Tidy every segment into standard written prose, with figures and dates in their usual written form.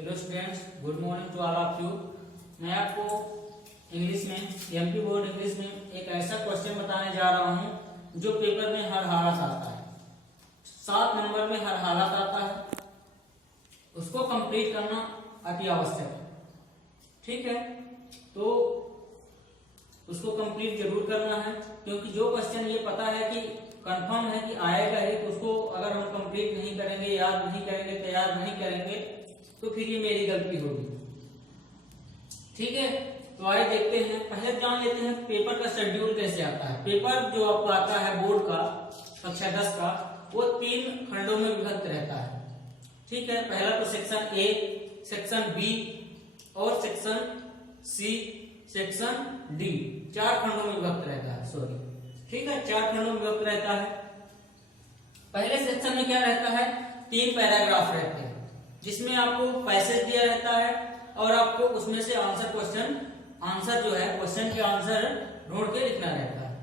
Hello students, good morning to all of you. मैं आपको English में एमपी बोर्ड इंग्लिश में एक ऐसा क्वेश्चन बताने जा रहा हूं जो पेपर में हर हालत आता है। 7 नंबर में हर हालत आता है, उसको कंप्लीट करना अति आवश्यक है। ठीक है, तो उसको कंप्लीट जरूर करना है, क्योंकि जो क्वेश्चन ये पता है कि कंफर्म है कि आएगा ही, तो उसको अगर हम कंप्लीट नहीं करेंगे, याद नहीं करेंगे, तैयार नहीं करेंगे, तो फिर ये मेरी गलती होगी। ठीक है, तो आइए देखते हैं। पहले जान लेते हैं पेपर का शेड्यूल कैसे आता है। पेपर जो आपको आता है बोर्ड का कक्षा 10 का, वो 3 खंडों में विभक्त रहता है। ठीक है, पहला तो सेक्शन ए, सेक्शन बी और सेक्शन सी, सेक्शन डी, 4 खंडों में विभक्त रहता है। सॉरी, ठीक है, 4 खंडों में विभक्त रहता है। पहले सेक्शन में क्या रहता है, 3 पैराग्राफ रहते हैं, जिसमें आपको पैसेज दिया रहता है और आपको उसमें से आंसर जो है क्वेश्चन के आंसर ढूंढ के लिखना रहता है।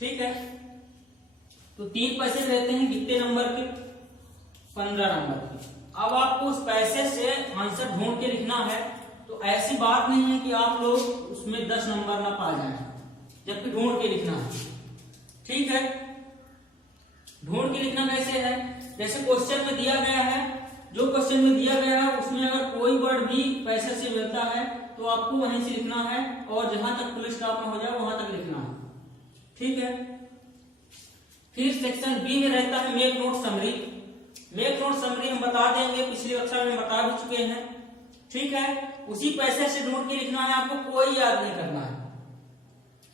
ठीक है, तो 3 पैसेज रहते हैं, कितने नंबर के, 15 नंबर के। अब आपको उस पैसेज से आंसर ढूंढ के लिखना है, तो ऐसी बात नहीं है कि आप लोग उसमें 10 नंबर ना पा जाए, जबकि ढूंढ के लिखना है। ठीक है, ढूंढ के लिखना कैसे है, जैसे क्वेश्चन में दिया गया है, जो क्वेश्चन में दिया गया है उसमें अगर कोई वर्ड भी पैसेज से मिलता है तो आपको वहीं से लिखना है, और जहां तक फुल स्टॉप में हो जाए वहां तक लिखना है। ठीक है, फिर सेक्शन बी में रहता है make note summary. Make note summary हम बता देंगे, पिछली कक्षा में बता भी चुके हैं। ठीक है, उसी पैसेज से ढूंढ के लिखना है, आपको कोई याद नहीं करना है,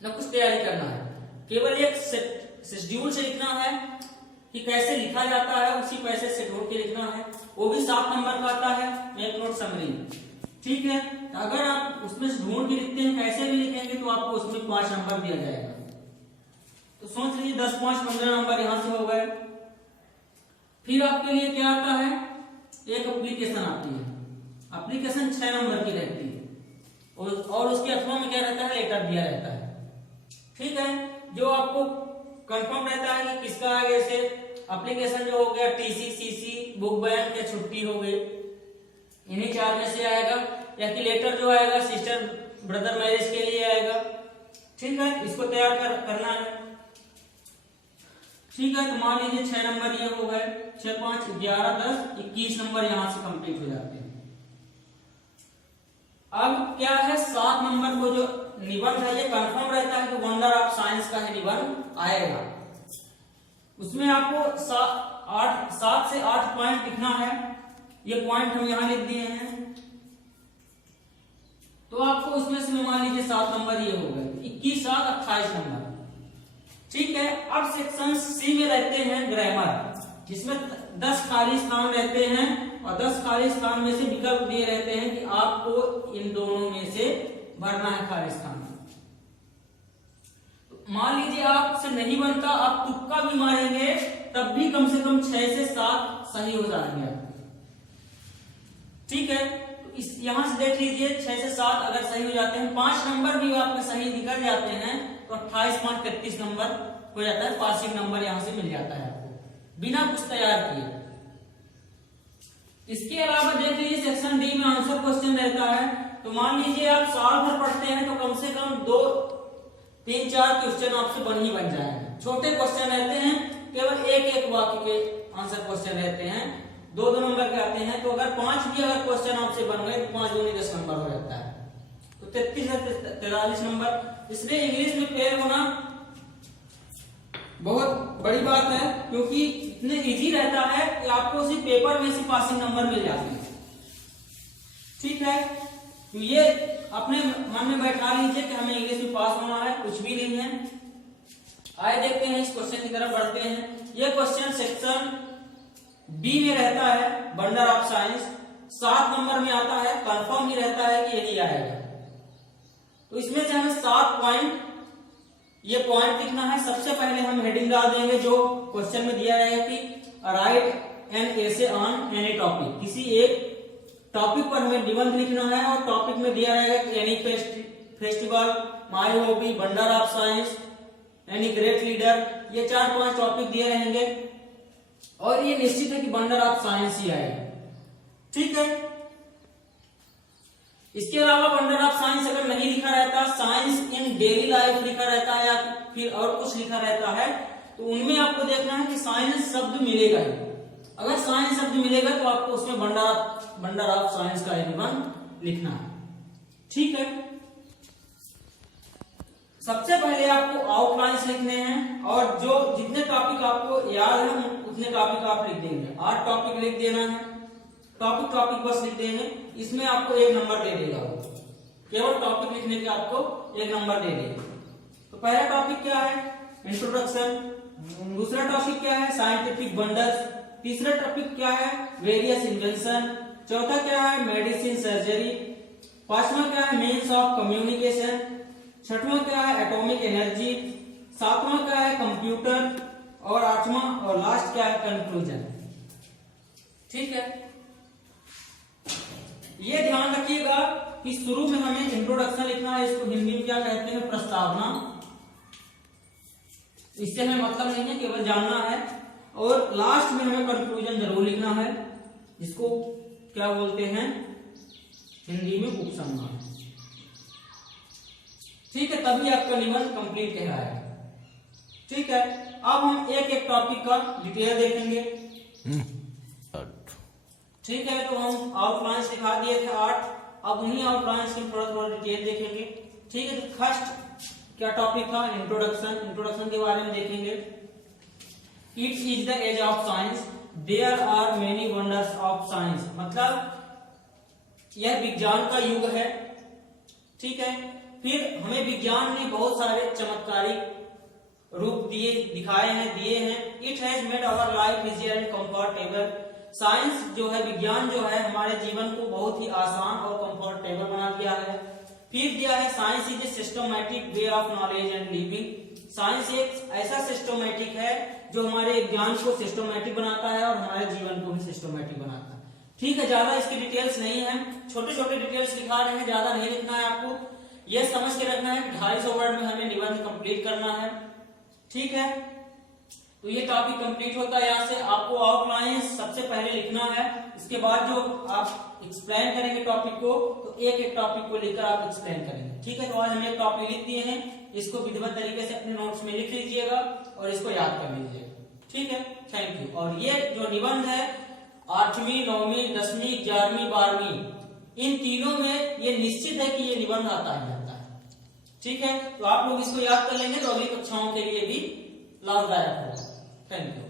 न कुछ तैयारी करना है, केवल एक शेड्यूल से लिखना है कि कैसे लिखा जाता है, उसी पैसेज से ढूंढ के लिखना है। वो भी 7 नंबर का आता है, मेक नोट समरी। ठीक है, तो अगर आप उसमें से ढूंढ के लिखते हैं, कैसे भी लिखेंगे, तो आपको उसमें 5 नंबर दिया जाएगा। तो सोच लीजिए 10, 5, 15 नंबर यहां से हो गए। फिर आपके लिए क्या आता है, एक एप्लीकेशन आती है। एप्लीकेशन 6 नंबर की रहती है, और उसके अथवा में क्या रहता है, लेटर दिया रहता है। ठीक है, जो आपको कंफर्म रहता है कि किसका आगे से एप्लीकेशन जो हो गया, टीसी, सीसी, बुक बैंक या छुट्टी हो गई, इन्हीं 4 में से आएगा, या कि लेटर जो आएगा सिस्टर ब्रदर मैरिज के लिए आएगा। ठीक है, इसको तैयार करना है। ठीक है, तो मान लीजिए 6 नंबर ये हो गए, 6, 5, 11, 10, 21 नंबर यहां से कंप्लीट हो जाते हैं। अब क्या है, 7 नंबर को जो निबंध है, ये कंफर्म रहता है कि वंडर ऑफ साइंस का ही निबंध आएगा। उसमें आपको 7 से 8 पॉइंट लिखना है। ये पॉइंट हम यहां लिख दिए हैं, तो आपको उसमें से मान लीजिए 7 नंबर ये हो गए, 21, 7, 28 नंबर। ठीक है, अब सेक्शन सी में रहते हैं ग्रामर, जिसमें 10 खाली स्थान रहते हैं, और 10 खाली स्थान में से विकल्प दिए रहते हैं कि आपको इन दोनों में से भरना है खाली स्थान। मान लीजिए आपसे नहीं बनता, आप तुक्का भी मारेंगे, तब भी कम से कम 6 से 7 सही हो जाएंगे। ठीक है, तो इस यहां से देख लीजिए 6 से 7 अगर सही हो जाते हैं, 5 नंबर भी आपके सही निकल जाते हैं, तो 28, 5, 33 नंबर हो जाता है। पासिंग नंबर यहां से मिल जाता है आपको, बिना कुछ तैयार किए। इसके अलावा देख लीजिए सेक्शन डी में आंसर क्वेश्चन रहता है। तो मान लीजिए आप साल भर पढ़ते हैं, तो कम से कम 2, 3, 4 क्वेश्चन आपसे बन जाएंगे। छोटे क्वेश्चन रहते हैं, केवल एक वाक्य के आंसर क्वेश्चन रहते हैं, 2-2 नंबर के आते हैं। तो अगर 5 भी अगर क्वेश्चन आपसे बन गए, तो 5 दूनी 10 नंबर हो जाता है, तो 33 से 43 नंबर। इसलिए इंग्लिश में फेल होना बहुत बड़ी बात है, क्योंकि इतने इजी रहता है कि आपको उसी पेपर में से पासिंग नंबर मिल जाते हैं। ठीक है, तो ये अपने मन में बैठा लीजिए कि हमें इंग्लिश में पास होना है, कुछ भी नहीं है। आइए देखते हैं, इस क्वेश्चन की तरफ बढ़ते हैं। यह क्वेश्चन सेक्शन बी में रहता है, वंडर ऑफ साइंस, 7 नंबर में आता है, कंफर्म ही रहता है कि यही आएगा। तो इसमें से हमें 7 पॉइंट लिखना है। सबसे पहले हम हेडिंग डाल देंगे, जो क्वेश्चन में दिया है कि right an essay on any topic, किसी एक टॉपिक पर हमें निबंध लिखना है, और टॉपिक में दिया रहेगा कि any festival, my hobby, wonder of science, any great leader, ये 4-5 टॉपिक दिए रहेंगे, और ये निश्चित है कि वंडर ऑफ साइंस ही आएगा। ठीक है, इसके अलावा वंडर ऑफ साइंस अगर नहीं लिखा रहता, साइंस इन डेली लाइफ लिखा रहता है या फिर और कुछ लिखा रहता है, तो उनमें आपको देखना है कि साइंस शब्द मिलेगा ही। अगर साइंस शब्द मिलेगा तो आपको उसमें वंडर ऑफ साइंस का निबंध लिखना है। ठीक है, सबसे पहले आपको आउटलाइंस लिखने हैं और जो जितने टॉपिक आपको याद है उतने टॉपिक आप लिख देंगे। 8 टॉपिक लिख देना है, टॉपिक बस लिख देंगे। इसमें आपको 1 नंबर दे देगा वो, केवल टॉपिक लिखने के आपको 1 नंबर दे देगा। तो पहला टॉपिक क्या है? इंट्रोडक्शन। दूसरा टॉपिक क्या है? Scientific wonders. तीसरा टॉपिक क्या है? Various invention. चौथा क्या है? Medicine surgery. पांचवा क्या है? Means of communication. छठवां क्या है? Atomic energy. सातवां क्या है? कंप्यूटर। और आठवां और लास्ट क्या है? कंक्लूजन। ठीक है, ये ध्यान रखिएगा कि शुरू में हमें इंट्रोडक्शन लिखना है, इसको हिंदी में क्या कहते हैं? प्रस्तावना। इससे हमें मतलब नहीं है, केवल जानना है। और लास्ट में हमें कंक्लूजन जरूर लिखना है, जिसको क्या बोलते हैं हिंदी में? उपसंहार। ठीक है, तभी आपका निबंध कंप्लीट कहलाएगा। ठीक है, अब हम एक एक टॉपिक का डिटेल देखेंगे। ठीक है, तो हम आउटलाइंस दिखा दिए थे 8, अब उन्हीं आउटलाइंस की थोड़ा डिटेल देखेंगे। ठीक है, तो फर्स्ट क्या टॉपिक था? इंट्रोडक्शन। इंट्रोडक्शन के बारे में देखेंगे। It is the age of science, there are many wonders of science. मतलब यह विज्ञान का युग है। ठीक है, फिर हमें विज्ञान ने बहुत सारे चमत्कारिक रूप दिखाए हैं। It has made our life easier and comfortable. Science जो है, विज्ञान जो है, हमारे जीवन को बहुत ही आसान और कंफर्टेबल बना दिया है। फिर दिया है science is a systematic way of knowledge and living. Science एक ऐसा सिस्टमैटिक है जो हमारे ज्ञान को सिस्टमैटिक बनाता है और हमारे जीवन को भी सिस्टमैटिक बनाता है। ठीक है, ज्यादा इसकी डिटेल्स नहीं है, छोटे छोटे डिटेल्स लिखा रहे हैं, ज्यादा नहीं लिखना है। आपको यह समझ के रखना है कि 250 वर्ड में हमें निबंध कंप्लीट करना है। ठीक है, तो ये टॉपिक कंप्लीट होता है। यहाँ से आपको आउटलाइन सबसे पहले लिखना है, इसके बाद जो आप एक्सप्लेन करेंगे टॉपिक को, तो एक एक टॉपिक को लेकर आप एक्सप्लेन करेंगे। ठीक है, तो आज हम एक टॉपिक लिख दिए हैं, इसको विधिवत तरीके से अपने नोट्स में लिख लीजिएगा और इसको याद कर लीजिएगा। ठीक है, थैंक यू। और ये जो निबंध है 8वीं, 9वीं, 10वीं, 11वीं, 12वीं, इन तीनों में ये निश्चित है कि ये निबंध आता है। ठीक है, तो आप लोग इसको याद कर लेंगे तो अगली कक्षाओं के लिए भी लाभदायक होगा। Thank you.